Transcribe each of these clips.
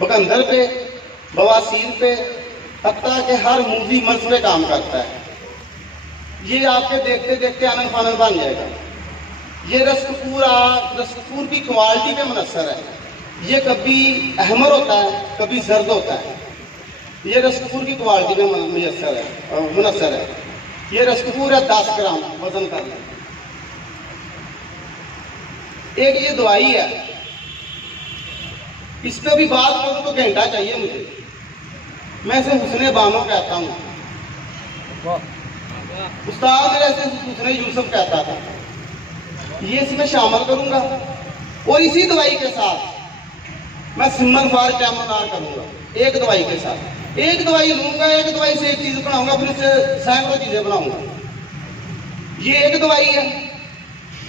बकंदर पे, बवासीर पे, हत्ता के हर मूजी मर्ज पे काम करता है। ये आपके देखते देखते आनन फानन बन जाएगा। ये रसकपूर की क्वालिटी पे मुनस्सर है। ये कभी अहमर होता है, कभी जर्द होता है। ये रसकपूर की क्वालिटी पे मुनस्सर है। ये रसकपूर है 10 ग्राम वजन का। एक ये दवाई है, इस पर भी बात करूं तो घंटा चाहिए मुझे। मैं इसे हुस्ने बानो कहता हूँ। उस्ताद मेरे ऐसे हुस्ने यूसुफ कहता था। ये इसमें शामिल करूंगा और इसी दवाई के साथ मैं सिमन फार कैमोनार करूंगा। एक दवाई के साथ एक दवाई लूंगा, एक दवाई से एक चीज बनाऊंगा, फिर उससे सैकड़ों चीजें बनाऊंगा। ये एक दवाई है,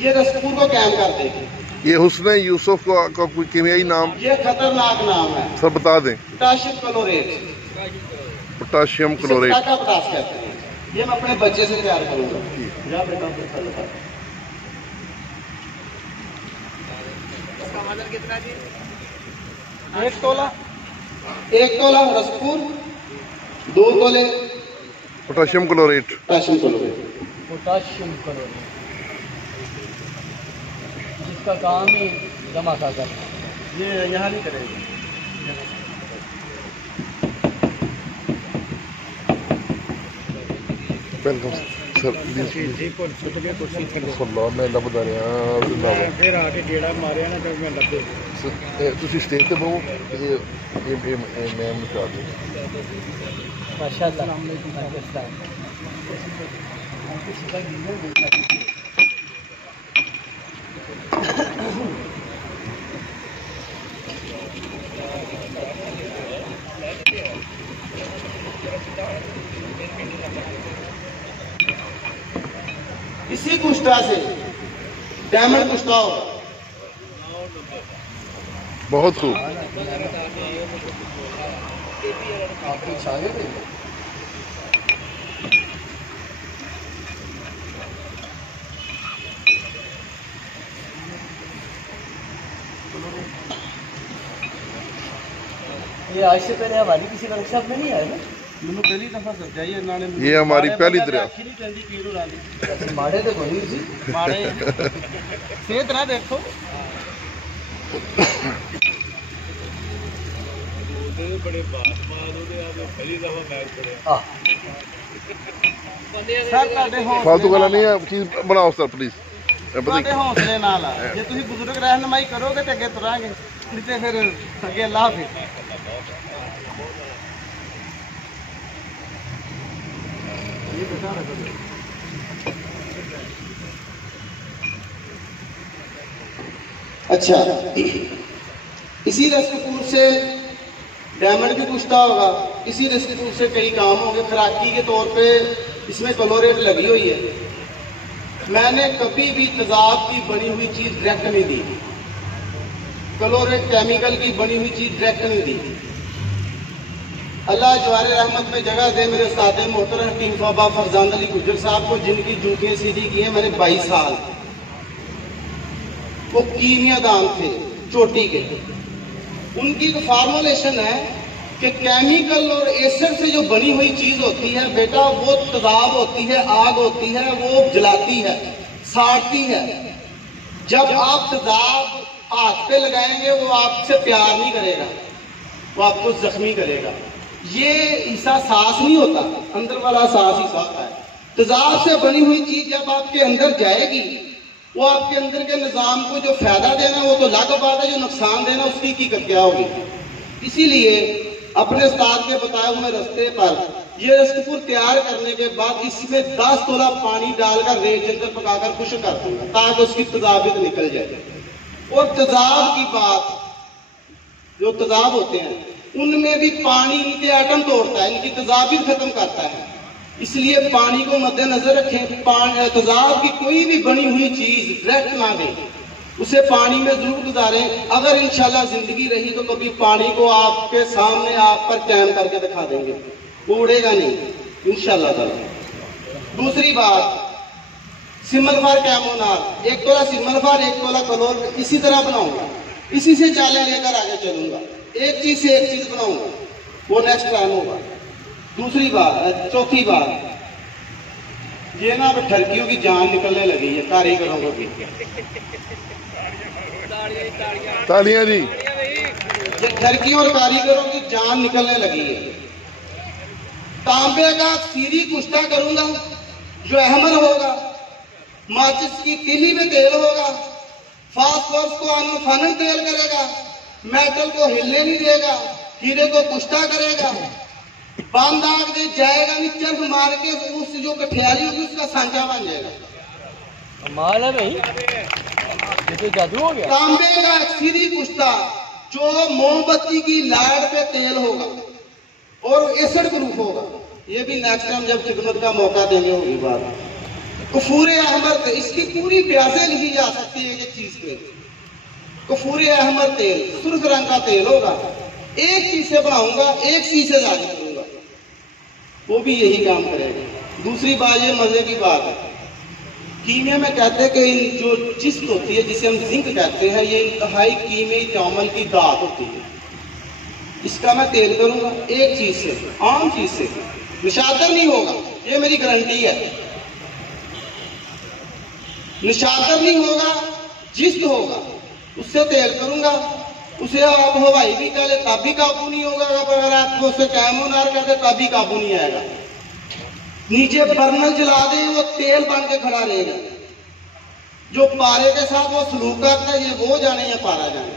ये रसकपूर को कायम कर देगी। ये हुस्ने यूसुफ का कोई केमियाई नाम? ये खतरनाक नाम है, सब बता दें। Potassium chlorate. Potassium chlorate potash कहते हैं। ये मैं अपने बच्चे से तैयार करूंगा। जा बेटा, कितना जी? 1 तोला। 1 तोला रसकपूर, 2 तोले पोटाशियम क्लोरेट। पोटाशियम क्लोरेट जिसका काम ही जमा था कर, ये यहाँ नहीं करेगी। Welcome sir. मैं लभदा रहा फिर आके गेड़ा मारे ना जब मैं लभे तुसी स्टेज ते बहु मैं मुझा दूं। माशाल्लाह। इसी कुश्ता से डायमंड कुश्ता होगा। बहुत खूब। ये आज से पहले हमारी किसी वर्कशॉप में नहीं आया ना? पहली दफा समझाइए ना। ये हमारी पहली दरिया। माड़े तो कोई सी माड़े सेहत ना देखो। बड़े फालतू गला नहीं है, चीज बनाओ सर प्लीज। हौसले नाल जे तुसीं बुजुर्ग रहनुमाई करोगे तो अगे तुरांगे, नहीं तो फिर अगे अल्लाह हाफिज़। अच्छा, इसी रसकपूर से डायमंड भी कुश्ता होगा। इसी रसकपूर से कई काम होंगे। खुराकी के तौर पे इसमें क्लोरेट लगी हुई है। मैंने कभी भी तेजाब की बनी हुई चीज डायरेक्ट नहीं दी। क्लोरेट केमिकल की बनी हुई चीज डायरेक्ट नहीं दी। अल्लाह जवारे रहमत में जगह दे मेरे उस्ताद मोहतरम हकीम बाबा फरजान अली गुज्जर साहब को, जिनकी जूतियां सीधी की हैं मैंने 22 साल। वो कीमियादान थे चोटी के। उनकी एक फार्मूलेशन है कि केमिकल और एसिड से जो बनी हुई चीज होती है बेटा, वो तेजाब होती है, आग होती है, वो जलाती है, साड़ती है। जब आप तेजाब हाथ पे लगाएंगे वो आपसे प्यार नहीं करेगा, वो आपको जख्मी करेगा। ये ईसा सांस नहीं होता, अंदर वाला सांस ईसा होता है। तेजाब से बनी हुई चीज जब आपके अंदर जाएगी, वो आपके अंदर के निजाम को जो फायदा देना वो तो अलग बात है, जो नुकसान देना उसकी हकीकत क्या होगी। इसीलिए अपने उस्ताद के बताए हुए रास्ते पर ये रसकपूर तैयार करने के बाद इसमें 10 तोला पानी डालकर रेत के अंदर पकाकर खुश्क कर दूंगा ताकि उसकी तेजाबियत निकल जाए। और तेजाब की बात, जो तेजाब होते हैं उनमें भी पानी इनके एटम तोड़ता है, इनकी तेजाबियत खत्म करता है। इसलिए पानी को मद्देनजर रखें। तेजाब की कोई भी बनी हुई चीज डायरेक्ट ना दें, उसे पानी में जरूर गुजारें। अगर इंशाल्लाह जिंदगी रही तो कभी पानी को आपके सामने आप पर कैम करके दिखा देंगे, वो उड़ेगा नहीं इंशाल्लाह ताला। दूसरी बात, सिमलफार कैमोनार 1 तोला सिमलफार, 1 तोला क्लोर, इसी तरह बनाऊंगा, इसी से चालें लेकर आगे चलूंगा। एक चीज से एक चीज बनाऊंगा, वो नेक्स्ट टाइम होगा। दूसरी बात, चौथी बात, ये ना अब ठरकियों की जान निकलने लगी है कारीगरों को भी। तालियां जी। ये ठरकियों और कारीगरों की जान निकलने लगी है। तांबे का सीरी कुश्ता करूंगा जो अहमर होगा, माचिस की तीली में तेल होगा, फास्फोरस को अनुफानन तेल करेगा, मेटल को हिलने नहीं देगा, हीरे को कुश्ता करेगा, बांध दाग दे जाएगा नहीं, चर्फ मार के उस जो कठियाली होगी उसका सांचा बन जाएगा। माल है भाई, ये तो जादू हो गया। तांबे का सीधी कुश्ता जो मोमबत्ती की लाड़ पे तेल होगा और एसिड प्रूफ होगा। ये भी नेक्स्ट टाइम जब खिदमत का मौका देंगे होगी बात। कफूरे अहमर, इसकी पूरी ब्यासें लिखी जा सकती है एक चीज पे। कफूरे अहमर तेल सुर्ख रंग का तेल होगा, एक चीज से बनाऊंगा, एक चीज से जारी करूंगा, वो भी यही काम करेगा। दूसरी बात, ये मजे की बात है, कीमिया में कहते हैं कि इन जो चिस्त होती है जिसे हम जिंक कहते हैं, ये इंतहाई कीमियाई तामल की दात होती है। इसका मैं तेल करूंगा एक चीज से, आम चीज से, निशातर नहीं होगा, ये मेरी गारंटी है। निशातर नहीं होगा, जिस्त होगा, उससे तेल करूंगा। उसे आप हवाई भी कह ले तब भी काबू नहीं होगा, अगर आपको उसे कैमोनार कहते तब भी काबू नहीं आएगा। नीचे बर्नल जला दे, वो तेल बन के खड़ा रहेगा। जो पारे के साथ वो सलूक करता है, ये वो जाने या पारा जाने,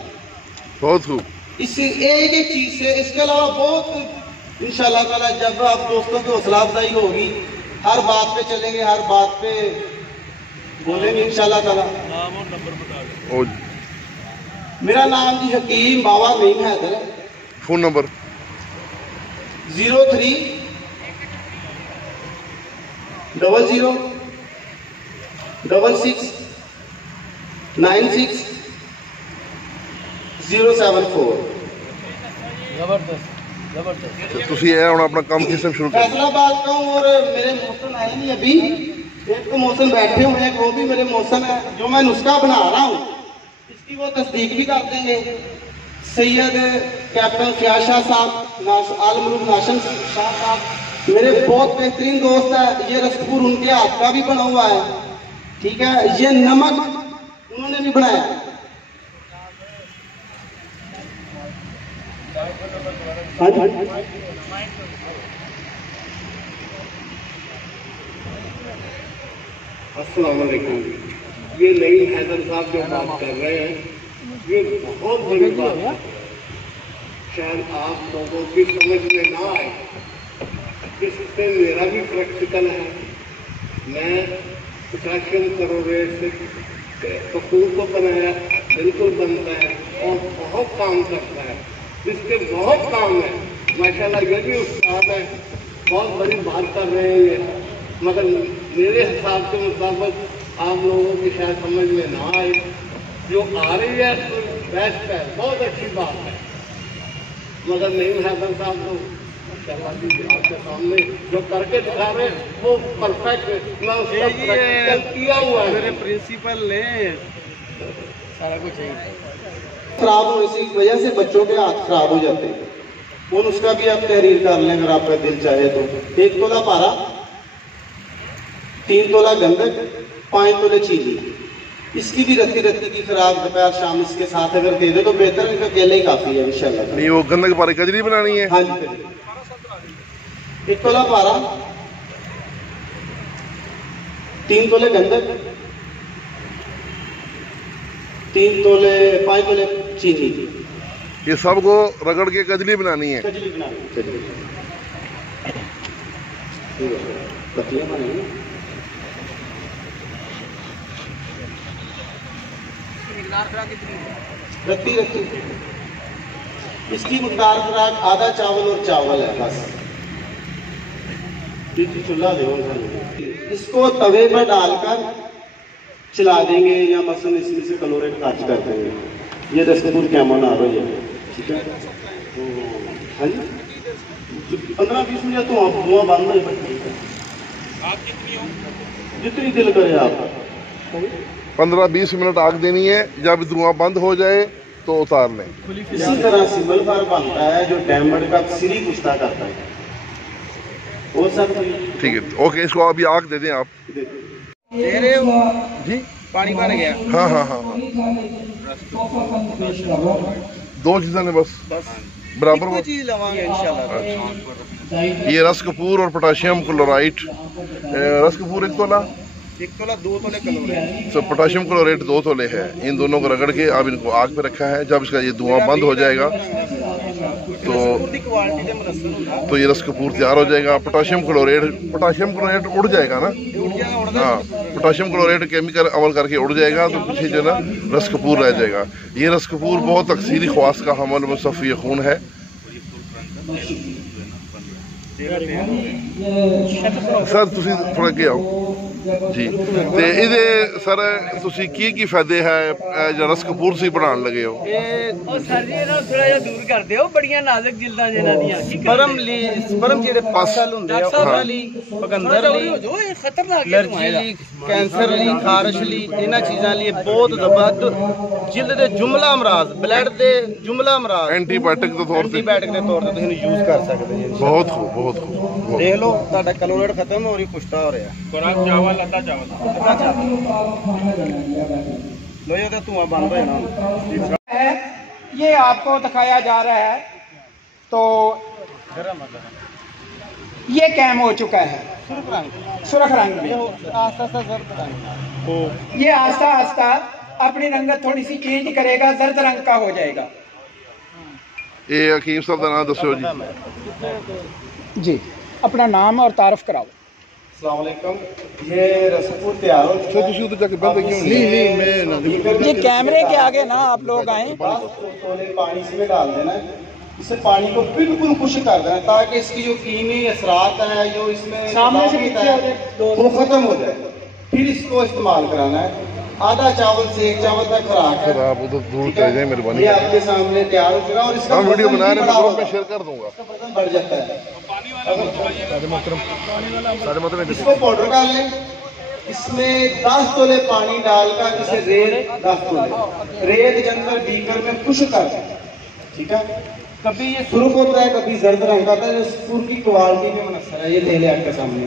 बहुत खूब। इसी एक एक चीज से। इसके अलावा बहुत इंशाल्लाह ताला जब आप दोस्तों की हौसला अफजाई होगी, हर बात पे चलेंगे, हर बात पे बोलेंगे इंशाल्लाह ताला। नाम और नंबर बता दो। मेरा नाम जी हकीम बाबा नईम हैदर है। Phone number 03 00 66 96 074। जबरदस्त जबरदस्त। तो तुसी है हुण अपना काम किस टाइम शुरू कर? फैसलाबाद का हूँ और मेरे मौसम आए नहीं अभी। एक तो मौसम बैठे हुए हैं, वो भी मेरे मौसम है। जो मैं नुस्खा बना रहा हूँ इसकी वो तस्दीक भी कर देंगे। सैयद कैप्टन फयाज शाह साहब, आलमरूम नाशन शाह साहब मेरे बहुत बेहतरीन दोस्त है। ये रसगुर उनके हाथ का भी बना हुआ है, ठीक है। ये नमक उन्होंने भी बनाया। अस्सलाम वालेकुम। ये नईम हैदर साहब जो बात कर रहे हैं, ये बहुत बड़ी बात है। शायद आप लोगों की समझ में ना आए, इससे मेरा भी प्रैक्टिकल है। मैं 50 करोड़ से कपूर को बनाया, बिल्कुल बनता है और बहुत काम करता है। इसके बहुत काम है माशाल्लाह। ये भी उस्ताद है, बहुत बड़ी बात कर रहे हैं ये, मगर मेरे हिसाब के मुताबिक आप लोगों की शायद समझ में ना आए। जो आ रही है तो बेस्ट है, बहुत अच्छी बात है, मगर नईम हैदर साहब तो माशाल्लाह आपके सामने जो करके दिखा रहे हैं वो परफेक्ट है। मैं उसका प्रैक्टिकल किया हुआ है। मेरे प्रिंसिपल ने सारा कुछ यही खराब हो, इसी वजह से बच्चों के हाथ खराब हो जाते हैं। और उसका भी आप तहरीर कर लें अगर आपका दिल चाहे तो। 1 तोला पारा, 3 तोला गंधक, 5 तोले चीनी। इसकी भी रत्ती रत्ती की खुराक दोपहर शाम इसके साथ अगर दे दे तो बेहतर है, इनका केले ही काफी है इंशाल्लाह। नहीं वो गंदक पारे कजरी बनानी है। हाँ जी, 1 तोला पारा, 3 तोले गंधक, 3 तोले 5 तोले चीनी। ये सब को रगड़ के कजली बनानी है। कजली बनानी, कजली पतलियां बनानी। रत्ती रत्ती इसकी मुकदार खुराक आधा चावल और चावल है बस। चूल्हा दे, इसको तवे पर डालकर चला देंगे या मसलन इसमें से कलोरेट काट कर देंगे। ये रसगुल कैमन आ रही है, ठीक है। तो हाँ जी, 15-20 मिनट तो धुआं बंद हो जितनी दिल करे आप। 15-20 मिनट आग देनी है। जब धुआं बंद हो जाए तो उतार लें। इसी तरह सिमल पर बनता है जो डायमंड का सिरी कुश्ता करता है वो सब। ठीक है, ओके, इसको अभी आग दे दें आप जी। पानी बन गया। हाँ हाँ हाँ हाँ, 2 चीज़ें ने बस बराबर चीज लवांगे इंशाल्लाह। ये रस कपूर और पोटाशियम क्लोराइड, रस कपूर 1 तोला, 1 तोला 2 तोले क्लोराइड, तो पोटाशियम क्लोराइड 2 तोले है। इन दोनों को रगड़ के अब इनको आग पे रखा है। जब इसका ये धुआं बंद हो जाएगा तो ये रस कपूर तैयार हो जाएगा। पोटाशियम क्लोराइड उड़ जाएगा ना, हाँ, पोटाशियम क्लोराइड केमिकल अमल करके उड़ जाएगा तो पीछे जो ना रस कपूर रह जाएगा। ये रस कपूर बहुत अक्सीरी ख्वास का हमल मुसफ़ी खून है। सर तुसी थोड़ा अगे आओ जी। ते इहदे सर तुसी की फायदे है जो रस कपूर सी बनाने लगे हो? सर जी ना थोड़ा जिहा दूर कर दियो, बड़ियां नाजुक जिल्दां जिन्हां दियां स्पर्म जेहड़े पासल हुंदे आ ਉਹਨਾਂ ਲਈ ਪਗੰਦਰ ਲਈ ਖਤਰਨਾਕ ਐਲਰਜੀ ਲਈ ਕੈਂਸਰ ਲਈ ਖਾਰਸ਼ ਲਈ ਇਹਨਾਂ ਚੀਜ਼ਾਂ ਲਈ ਬਹੁਤ ਜ਼ਬਰਦਸਤ ਜਿਲਦ ਦੇ ਜੁਮਲਾ ਅਮਰਾਜ਼ ਬਲੱਡ ਦੇ ਜੁਮਲਾ ਅਮਰਾਜ਼ ਐਂਟੀਬਾਇਓਟਿਕ ਦੇ ਤੌਰ ਤੇ ਦੇ ਤੌਰ ਤੇ ਤੁਸੀਂ ਯੂਜ਼ ਕਰ ਸਕਦੇ ਜੀ। ਬਹੁਤ ਖੂਬ ਦੇਖ ਲਓ ਤੁਹਾਡਾ ਕਲੋਰਾਈਡ ਖਤਮ ਹੋ ਰਹੀ, ਕੁਸ਼ਤਾ ਹੋ ਰਿਹਾ। खुराक चावल अद्धा चावल लो ये तो धुआं बंद हो जाना है। ये आपको दिखाया जा रहा है तो ये कैम हो चुका है सुर्ख रंग में। ये आस्ता आस्ता अपनी रंगत थोड़ी सी चेंज करेगा, जर्द रंग का हो जाएगा। ये हकीम साहब का नाम दसो जी। जी, अपना नाम और तारफ कराओ। अस्सलाम वालेकुम। ये रसकपूर तैयार हो चुका है। तो जाके बंद क्यों नहीं? ये कैमरे के आगे ना आप लोग आए। 10 तोले पानी इसमें डाल देना है। इसे पानी को बिल्कुल खुश्क कर देना ताकि इसकी जो कीमी असरात है जो इसमें सामने से वो खत्म हो जाए। फिर इसको इस्तेमाल कराना है। आधा चावल से 1 चावल तक खुराक है। आप उधर दूर चले जाए मेहरबानी। ये आपके सामने तैयार हो चुका है और इसका वीडियो वजन बना भी रहे बड़ा हैं, होगा। मैं शेयर कर दूंगा। वजन बढ़ जाता है। इसको पाउडर डाल लें। इसमें 10 तोले पानी डालकर इसे रेत 10 तोले रेत जंतर बीकर में खुश्क कर दें। ठीक है, कभी ये सुर्ख होता है कभी जर्द रंग का होता है। सुर्ख की क्वालिटी में मुनसर है। ये ले आपके सामने